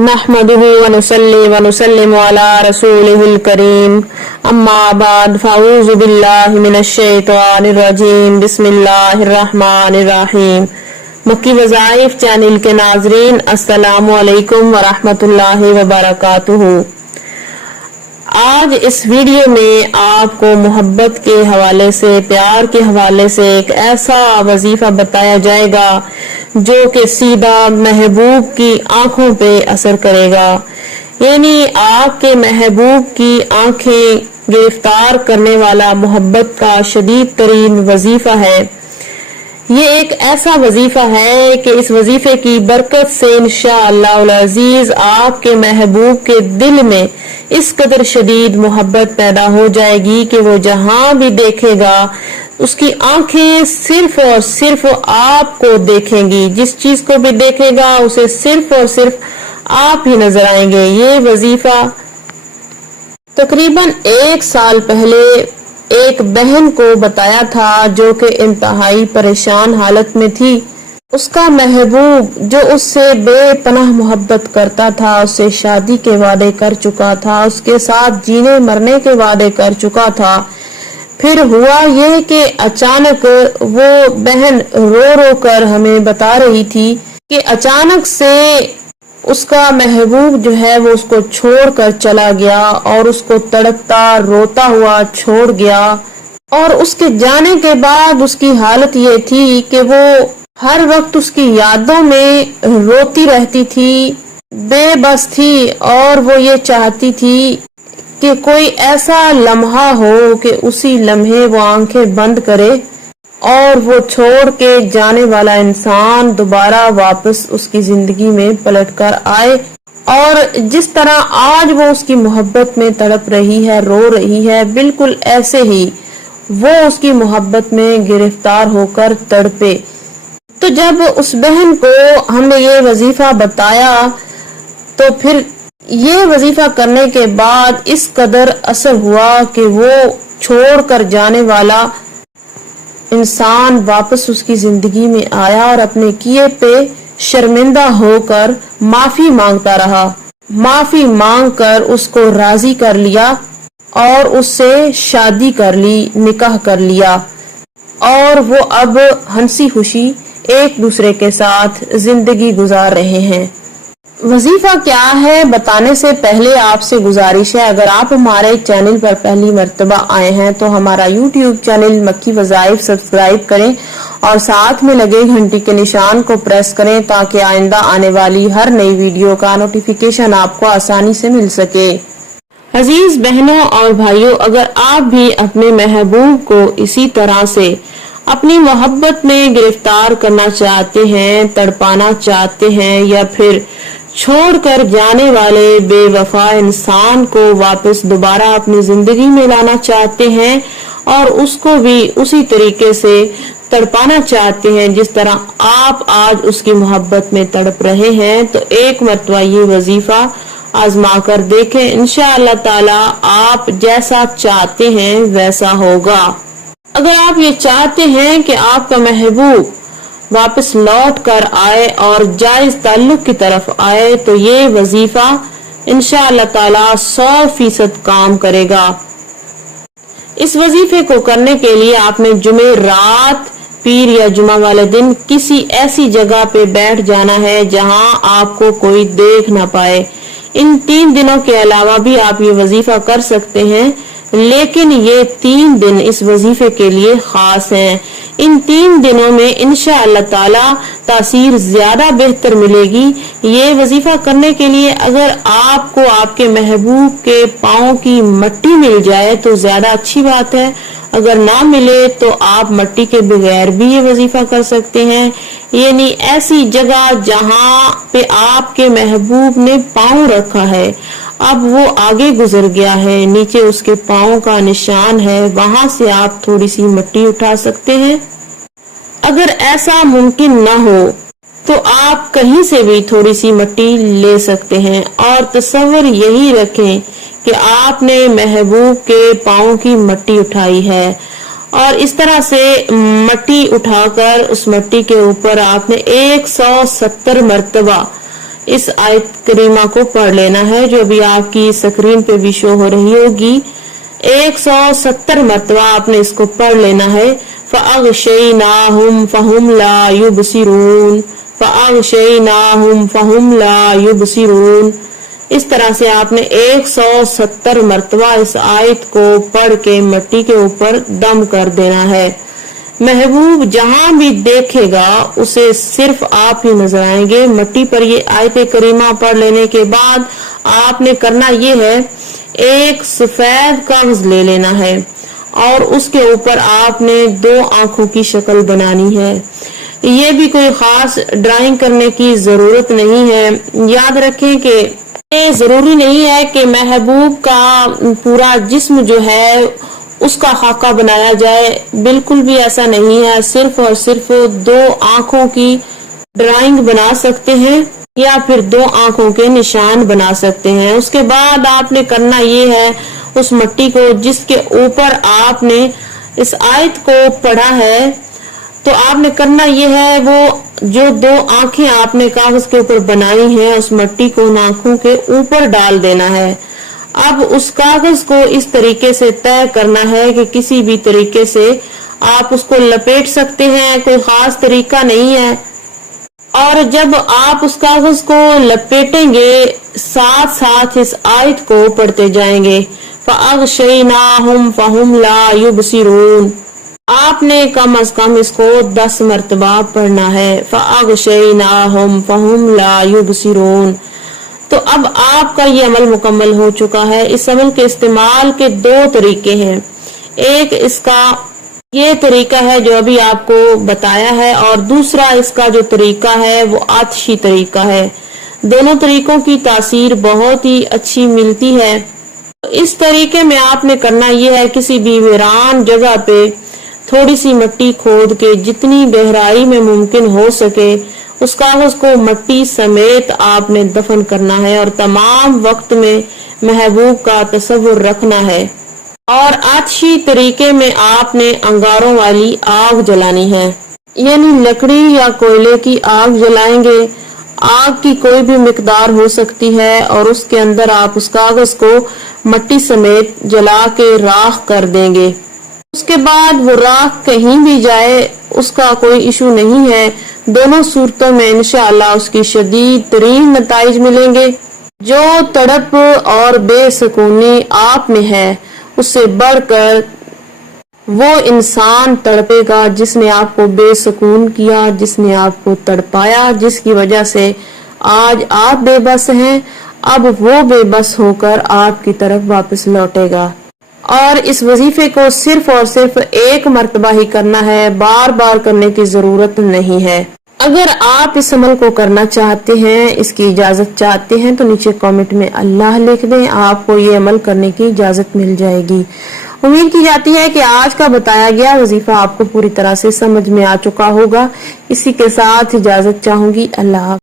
नहमदुहु व नुसल्ली व नुसल्लिमु अला रसूलिहिल करीम अम्मा बाद फ़अऊज़ु बिल्लाहि मिनश शैतानिर रजीम बिस्मिल्लाहिर रहमानिर रहीम। मक्की वज़ाइफ चैनल के नाज़रीन अस्सलामु अलैकुम व रहमतुल्लाहि व बरकातुहू। आज इस वीडियो में आपको मोहब्बत के हवाले से, प्यार के हवाले से एक ऐसा वजीफा बताया जाएगा जो कि सीधा महबूब की आंखों पे असर करेगा, यानी आपके महबूब की आंखें गिरफ्तार करने वाला मोहब्बत का शदीद तरीन वजीफा है। ये एक ऐसा वजीफा है कि इस वजीफे की बरकत से इंशाअल्लाह अजीज आपके महबूब के दिल में इस कदर शदीद मोहब्बत पैदा हो जाएगी कि वो जहां भी देखेगा उसकी आंखें सिर्फ और सिर्फ आपको देखेंगी। जिस चीज को भी देखेगा उसे सिर्फ और सिर्फ आप ही नजर आएंगे। ये वजीफा तकरीबन 1 साल पहले एक बहन को बताया था जो कि इंतहाई परेशान हालत में थी। उसका महबूब जो उससे बेपनाह मोहब्बत करता था, उससे शादी के वादे कर चुका था, उसके साथ जीने मरने के वादे कर चुका था। फिर हुआ ये कि अचानक वो बहन रो रो कर हमें बता रही थी कि अचानक से उसका महबूब जो है वो उसको छोड़कर चला गया और उसको तड़पता रोता हुआ छोड़ गया। और उसके जाने के बाद उसकी हालत ये थी कि वो हर वक्त उसकी यादों में रोती रहती थी, बेबस थी और वो ये चाहती थी कि कोई ऐसा लम्हा हो कि उसी लम्हे वो आंखें बंद करे और वो छोड़ के जाने वाला इंसान दोबारा वापस उसकी जिंदगी में पलट कर आए। और जिस तरह आज वो उसकी मोहब्बत में तड़प रही है, रो रही है, बिल्कुल ऐसे ही वो उसकी मोहब्बत में गिरफ्तार होकर तड़पे। तो जब उस बहन को हमने ये वजीफा बताया तो फिर ये वजीफा करने के बाद इस कदर असर हुआ कि वो छोड़कर जाने वाला इंसान वापस उसकी जिंदगी में आया और अपने किए पे शर्मिंदा होकर माफी मांगता रहा। माफी मांगकर उसको राजी कर लिया और उससे शादी कर ली, निकाह कर लिया और वो अब हंसी खुशी एक दूसरे के साथ जिंदगी गुजार रहे हैं। वजीफा क्या है बताने से पहले आपसे गुजारिश है, अगर आप हमारे चैनल पर पहली मर्तबा आए हैं तो हमारा यूट्यूब चैनल मक्की वज़ाइफ सब्सक्राइब करें और साथ में लगे घंटी के निशान को प्रेस करें ताकि आइंदा आने वाली हर नई वीडियो का नोटिफिकेशन आपको आसानी से मिल सके। अजीज बहनों और भाइयों, अगर आप भी अपने महबूब को इसी तरह से अपनी मोहब्बत में गिरफ्तार करना चाहते हैं, तड़पाना चाहते हैं या फिर छोड़कर जाने वाले बेवफा इंसान को वापस दोबारा अपनी जिंदगी में लाना चाहते हैं और उसको भी उसी तरीके से तड़पाना चाहते हैं जिस तरह आप आज उसकी मोहब्बत में तड़प रहे हैं, तो एक मरतबा ये वजीफा आजमा कर देखें। इंशाअल्लाह ताला आप जैसा चाहते हैं वैसा होगा। अगर आप ये चाहते हैं कि आपका महबूब वापस लौट कर आए और जायज ताल्लुक की तरफ आए तो ये वजीफा इंशाअल्लाह ताला 100% काम करेगा। इस वजीफे को करने के लिए आपने जुमे रात, पीर या जुमा वाले दिन किसी ऐसी जगह पे बैठ जाना है जहां आपको कोई देख ना पाए। इन 3 दिनों के अलावा भी आप ये वजीफा कर सकते हैं, लेकिन ये 3 दिन इस वजीफे के लिए खास हैं। इन 3 दिनों में इंशाअल्लाह ताला तासीर ज्यादा बेहतर मिलेगी। ये वजीफा करने के लिए अगर आपको आपके महबूब के पाँव की मट्टी मिल जाए तो ज्यादा अच्छी बात है, अगर ना मिले तो आप मट्टी के बगैर भी ये वजीफा कर सकते हैं। यानी ऐसी जगह जहां पे आपके महबूब ने पाँव रखा है, अब वो आगे गुजर गया है, नीचे उसके पाँव का निशान है, वहां से आप थोड़ी सी मिट्टी उठा सकते हैं। अगर ऐसा मुमकिन ना हो तो आप कहीं से भी थोड़ी सी मिट्टी ले सकते हैं और तसव्वुर यही रखें कि आपने महबूब के पाँव की मिट्टी उठाई है और इस तरह से मिट्टी उठाकर उस मिट्टी के ऊपर आपने 170 मरतबा इस आयत करीमा को पढ़ लेना है, जो अभी आपकी स्क्रीन पे भी शो हो रही होगी। 170 मरतबा आपने इसको पढ़ लेना है। फ़अग़शयनाहुम फ़हुम ला युबसिरून, फ़अग़शयनाहुम फ़हुम ला युबसिरून। इस तरह से आपने 170 मरतबा इस आयत को पढ़ के मिट्टी के ऊपर दम कर देना है। महबूब जहां भी देखेगा उसे सिर्फ आप ही नजर आएंगे। मिट्टी पर ये आयत करीमा पढ़ लेने के बाद आपने करना ये है, एक सफेद कागज ले लेना है और उसके ऊपर आपने 2 आंखों की शक्ल बनानी है। ये भी कोई खास ड्राइंग करने की जरूरत नहीं है। याद रखें कि ये जरूरी नहीं है कि महबूब का पूरा जिस्म जो है उसका खाका बनाया जाए, बिल्कुल भी ऐसा नहीं है। सिर्फ और सिर्फ 2 आंखों की ड्राइंग बना सकते हैं या फिर 2 आंखों के निशान बना सकते हैं। उसके बाद आपने करना ये है, उस मिट्टी को जिसके ऊपर आपने इस आयत को पढ़ा है, तो आपने करना ये है, वो जो 2 आंखें आपने कागज के ऊपर बनाई हैं उस मिट्टी को उन आंखों के ऊपर डाल देना है। अब उस कागज को इस तरीके से तय करना है कि किसी भी तरीके से आप उसको लपेट सकते हैं, कोई खास तरीका नहीं है। और जब आप उस कागज को लपेटेंगे, साथ साथ इस आयत को पढ़ते जाएंगे, फ़अग़शयनाहुम फ़हुम ला युबसिरून। आपने कम अज कम इसको 10 मरतबा पढ़ना है, फ़अग़शयनाहुम फ़हुम ला युबसिरून। तो अब आपका ये अमल मुकम्मल हो चुका है। इस अमल के इस्तेमाल के 2 तरीके हैं। एक इसका ये तरीका है जो अभी आपको बताया है, और दूसरा इसका जो तरीका है वो आतिशी तरीका है। दोनों तरीकों की तासीर बहुत ही अच्छी मिलती है। इस तरीके में आपने करना ये है, किसी भी वीरान जगह पे थोड़ी सी मिट्टी खोद के जितनी गहराई में मुमकिन हो सके उस कागज को मिट्टी समेत आपने दफन करना है और तमाम वक्त में महबूब का तस्वुर रखना है। और आतिशी तरीके में आपने अंगारों वाली आग जलानी है, यानी लकड़ी या कोयले की आग जलाएंगे। आग की कोई भी मिकदार हो सकती है और उसके अंदर आप उस कागज को मिट्टी समेत जला के राख कर देंगे। उसके बाद वो राख कहीं भी जाए उसका कोई इशू नहीं है। दोनों सूरतों में इंशाअल्लाह उसकी शदीद तरीन नताइज मिलेंगे। जो तड़प और बेसुकूनी आप में है उससे बढ़कर वो इंसान तड़पेगा जिसने आपको बेसुकून किया, जिसने आपको तड़पाया, जिसकी वजह से आज आप बेबस हैं। अब वो बेबस होकर आपकी तरफ वापस लौटेगा। और इस वजीफे को सिर्फ और सिर्फ 1 मरतबा ही करना है, बार बार करने की जरूरत नहीं है। अगर आप इस अमल को करना चाहते हैं, इसकी इजाजत चाहते हैं, तो नीचे कमेंट में अल्लाह लिख दें, आपको ये अमल करने की इजाजत मिल जाएगी। उम्मीद की जाती है कि आज का बताया गया वजीफा आपको पूरी तरह से समझ में आ चुका होगा। इसी के साथ इजाजत चाहूंगी। अल्लाह।